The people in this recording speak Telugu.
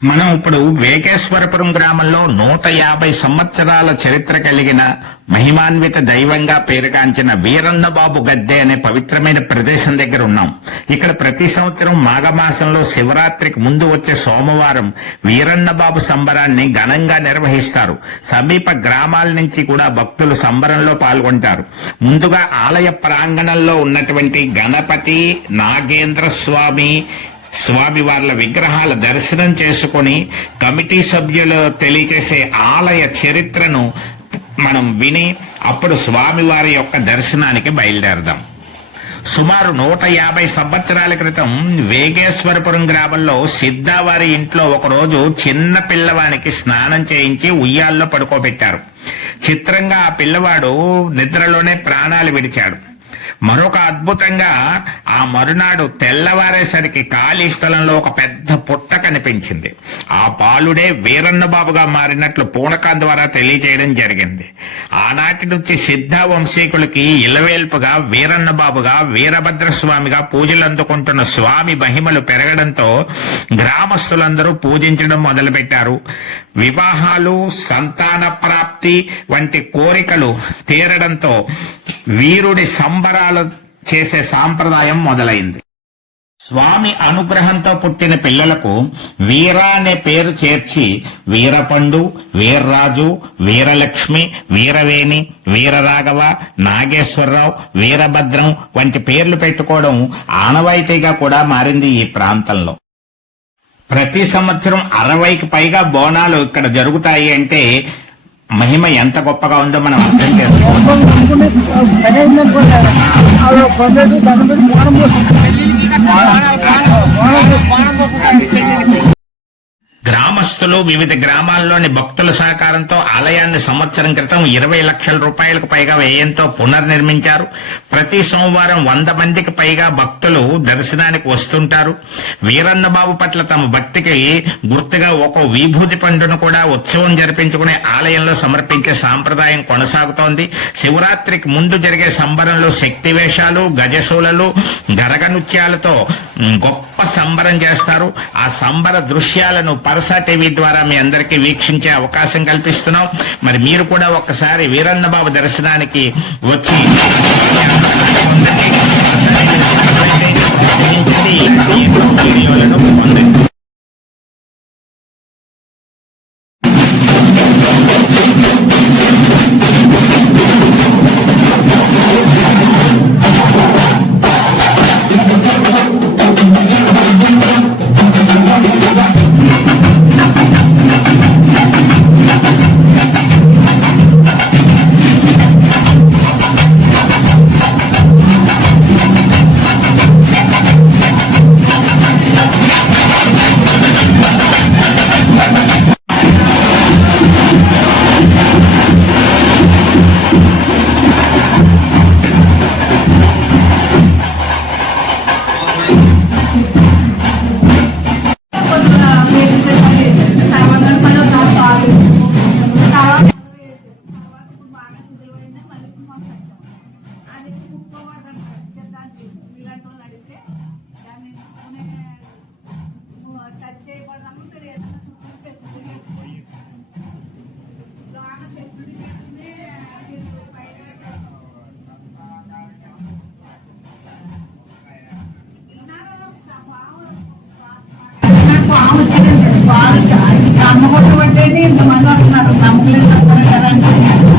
మనం ఇప్పుడు వేకేశ్వరపురం గ్రామంలో 150 సంవత్సరాల చరిత్ర కలిగిన మహిమాన్విత దైవంగా పేరుగాంచిన వీరన్నబాబు గద్దె అనే పవిత్రమైన ప్రదేశం దగ్గర ఉన్నాం. ఇక్కడ ప్రతి సంవత్సరం మాఘమాసంలో శివరాత్రికి ముందు వచ్చే సోమవారం వీరన్నబాబు సంబరాన్ని ఘనంగా నిర్వహిస్తారు. సమీప గ్రామాల నుంచి కూడా భక్తులు సంబరంలో పాల్గొంటారు. ముందుగా ఆలయ ప్రాంగణంలో ఉన్నటువంటి గణపతి, నాగేంద్ర స్వామి వార్ల విగ్రహాల దర్శనం చేసుకుని కమిటీ సభ్యులు తెలియజేసే ఆలయ చరిత్రను మనం విని అప్పుడు స్వామివారి యొక్క దర్శనానికి బయలుదేరదాం. సుమారు 150 సంవత్సరాల క్రితం వేగేశ్వరపురం గ్రామంలో సిద్ధావారి ఇంట్లో ఒకరోజు చిన్న పిల్లవానికి స్నానం చేయించి ఉయ్యాల్లో పడుకోబెట్టారు. చిత్రంగా ఆ పిల్లవాడు నిద్రలోనే ప్రాణాలు విడిచాడు. మరొక అద్భుతంగా ఆ మరునాడు తెల్లవారేసరికి ఖాళీ స్థలంలో ఒక పెద్ద పుట్ట కనిపించింది. ఆ బాలుడే వీరన్నబాబుగా మారినట్లు పూనకం ద్వారా తెలియజేయడం జరిగింది. ఆనాటి నుంచి సిద్ధ వంశీకులకి ఇలవేల్పుగా వీరన్నబాబుగా, వీరభద్రస్వామిగా పూజలు అందుకుంటున్న స్వామి మహిమలు పెరగడంతో గ్రామస్తులందరూ పూజించడం మొదలుపెట్టారు. వివాహాలు, సంతాన ప్రాప్తి వంటి కోరికలు తీరడంతో వీరుడి సంబరాలు చేసే సాంప్రదాయం మొదలైంది. స్వామి అనుగ్రహంతో పుట్టిన పిల్లలకు వీర అనే పేరు చేర్చి వీరపండు, వీర్రాజు, వీరలక్ష్మి, వీరవేణి, వీరరాఘవ, నాగేశ్వరరావు, వీరభద్రం వంటి పేర్లు పెట్టుకోవడం ఆనవాయితీగా కూడా మారింది ఈ ప్రాంతంలో. ప్రతి సంవత్సరం 60కి పైగా బోనాలు ఇక్కడ జరుగుతాయి అంటే మహిమ ఎంత గొప్పగా ఉందో మనం అర్థం చేసుకోవాలి. గ్రామస్తులు, వివిధ గ్రామాల్లోని భక్తుల సహకారంతో ఆలయాన్ని సంవత్సరం క్రితం 20 లక్షల రూపాయలకు పైగా వ్యయంతో పునర్నిర్మించారు. ప్రతి సోమవారం 100 మందికి పైగా భక్తులు దర్శనానికి వస్తుంటారు. వీరన్నబాబు పట్ల తమ భక్తికి గుర్తుగా ఒక్కో విభూతి పండును కూడా ఉత్సవం జరిపించుకునే ఆలయంలో సమర్పించే సాంప్రదాయం కొనసాగుతోంది. శివరాత్రికి ముందు జరిగే సంబరంలో శక్తి వేషాలు, గజశూలలు, గరగ నృత్యాలతో గొప్ప సంబరం చేస్తారు. ఆ సంబర దృశ్యాలను పరసా టీవీ ద్వారా మీ అందరికీ వీక్షించే అవకాశం కల్పిస్తున్నాం. మరి మీరు కూడా ఒక్కసారి వీరన్నబాబు దర్శనానికి వచ్చి వీడియోలను పొందండి. అమ్మ కొట్టబట్టేది ఇంతమంది వస్తున్నారు, నమ్మకలేదు కదా అంటే